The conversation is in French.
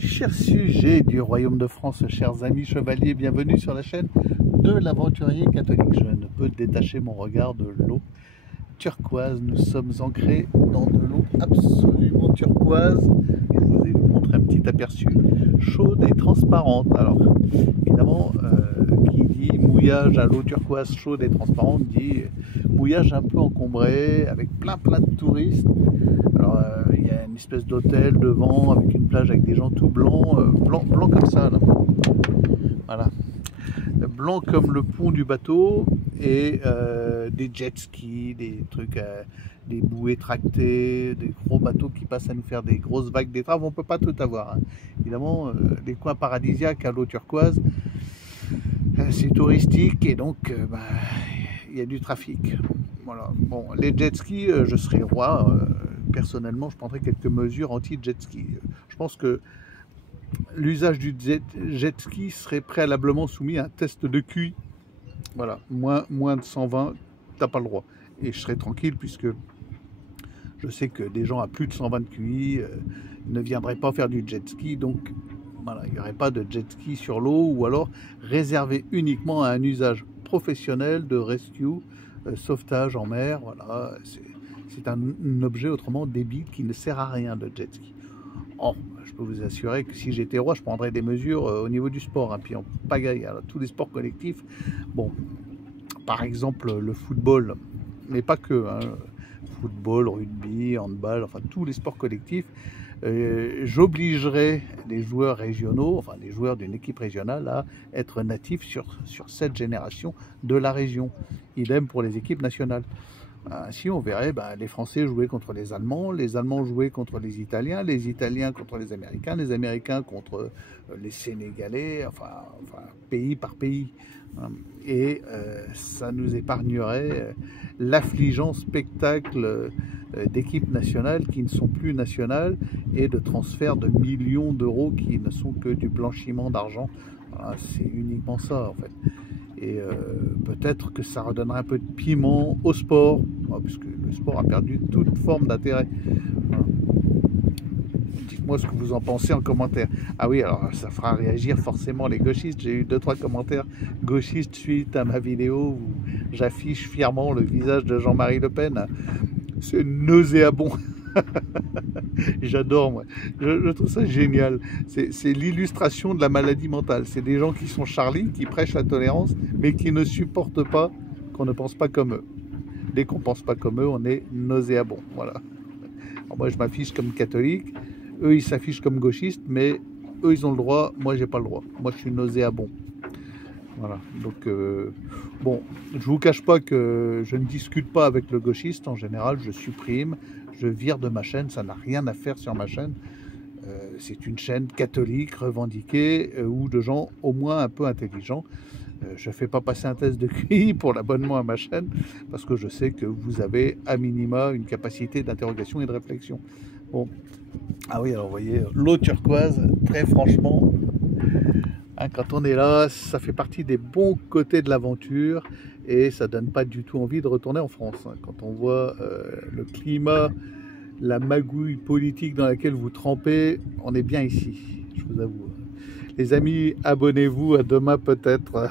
Chers sujets du royaume de France, chers amis chevaliers, bienvenue sur la chaîne de l'aventurier catholique. Je ne peux détacher mon regard de l'eau turquoise. Nous sommes ancrés dans de l'eau absolument turquoise. Je vous ai montré un petit aperçu, chaude et transparente. Alors, évidemment, qui dit mouillage à l'eau turquoise chaude et transparente dit mouillage un peu encombré avec plein de touristes. Alors, il y a une espèce d'hôtel devant avec une plage avec des gens tout blancs, blanc comme ça là. Voilà, blanc comme le pont du bateau et des jet skis, des trucs, des bouées tractées, des gros bateaux qui passent à nous faire des grosses vagues d'étrave. On peut pas tout avoir, hein. Évidemment, les coins paradisiaques à l'eau turquoise, c'est touristique et donc il y a du trafic. Voilà. Bon, les jet skis, je serai roi. Personnellement, je prendrai quelques mesures anti-jet ski. Je pense que l'usage du jet ski serait préalablement soumis à un test de QI. Voilà, moins de 120, t'as pas le droit. Et je serai tranquille puisque je sais que des gens à plus de 120 de QI ne viendraient pas faire du jet ski. Donc voilà, il n'y aurait pas de jet ski sur l'eau ou alors réservé uniquement à un usage professionnel de rescue, sauvetage en mer. Voilà, c'est un objet autrement débile qui ne sert à rien de jet ski. Oh, je peux vous assurer que si j'étais roi, je prendrais des mesures au niveau du sport, hein, puis en pagaille. Alors, tous les sports collectifs, bon, par exemple le football, mais pas que, hein, football, rugby, handball, enfin tous les sports collectifs, j'obligerais les joueurs régionaux, enfin les joueurs d'une équipe régionale à être natifs sur cette génération de la région. Idem pour les équipes nationales. Ainsi, on verrait les Français jouer contre les Allemands jouer contre les Italiens contre les Américains contre les Sénégalais, enfin pays par pays. Et ça nous épargnerait l'affligeant spectacle d'équipes nationales qui ne sont plus nationales et de transferts de millions d'euros qui ne sont que du blanchiment d'argent. Voilà, c'est uniquement ça en fait. Et peut-être que ça redonnera un peu de piment au sport, puisque le sport a perdu toute forme d'intérêt. Voilà. Dites-moi ce que vous en pensez en commentaire. Ah oui, alors ça fera réagir forcément les gauchistes. J'ai eu 2-3 commentaires gauchistes suite à ma vidéo où j'affiche fièrement le visage de Jean-Marie Le Pen. C'est nauséabond. J'adore, moi. Je trouve ça génial. C'est l'illustration de la maladie mentale. C'est des gens qui sont Charlie, qui prêchent la tolérance, mais qui ne supportent pas qu'on ne pense pas comme eux. Dès qu'on ne pense pas comme eux, on est nauséabond. Voilà. Alors moi, je m'affiche comme catholique. Eux, ils s'affichent comme gauchistes, mais eux, ils ont le droit. Moi, j'ai pas le droit. Moi, je suis nauséabond. Voilà. Donc, bon, je vous cache pas que je ne discute pas avec le gauchiste. En général, je supprime. Je vire de ma chaîne, ça n'a rien à faire sur ma chaîne. C'est une chaîne catholique revendiquée ou de gens au moins un peu intelligents. Je ne fais pas passer un test de QI pour l'abonnement à ma chaîne parce que je sais que vous avez à minima une capacité d'interrogation et de réflexion. Bon, ah oui, alors vous voyez, l'eau turquoise, très franchement, hein, quand on est là, ça fait partie des bons côtés de l'aventure. Et ça donne pas du tout envie de retourner en France. Quand on voit le climat, la magouille politique dans laquelle vous trempez, on est bien ici, je vous avoue. Les amis, abonnez-vous, à demain peut-être.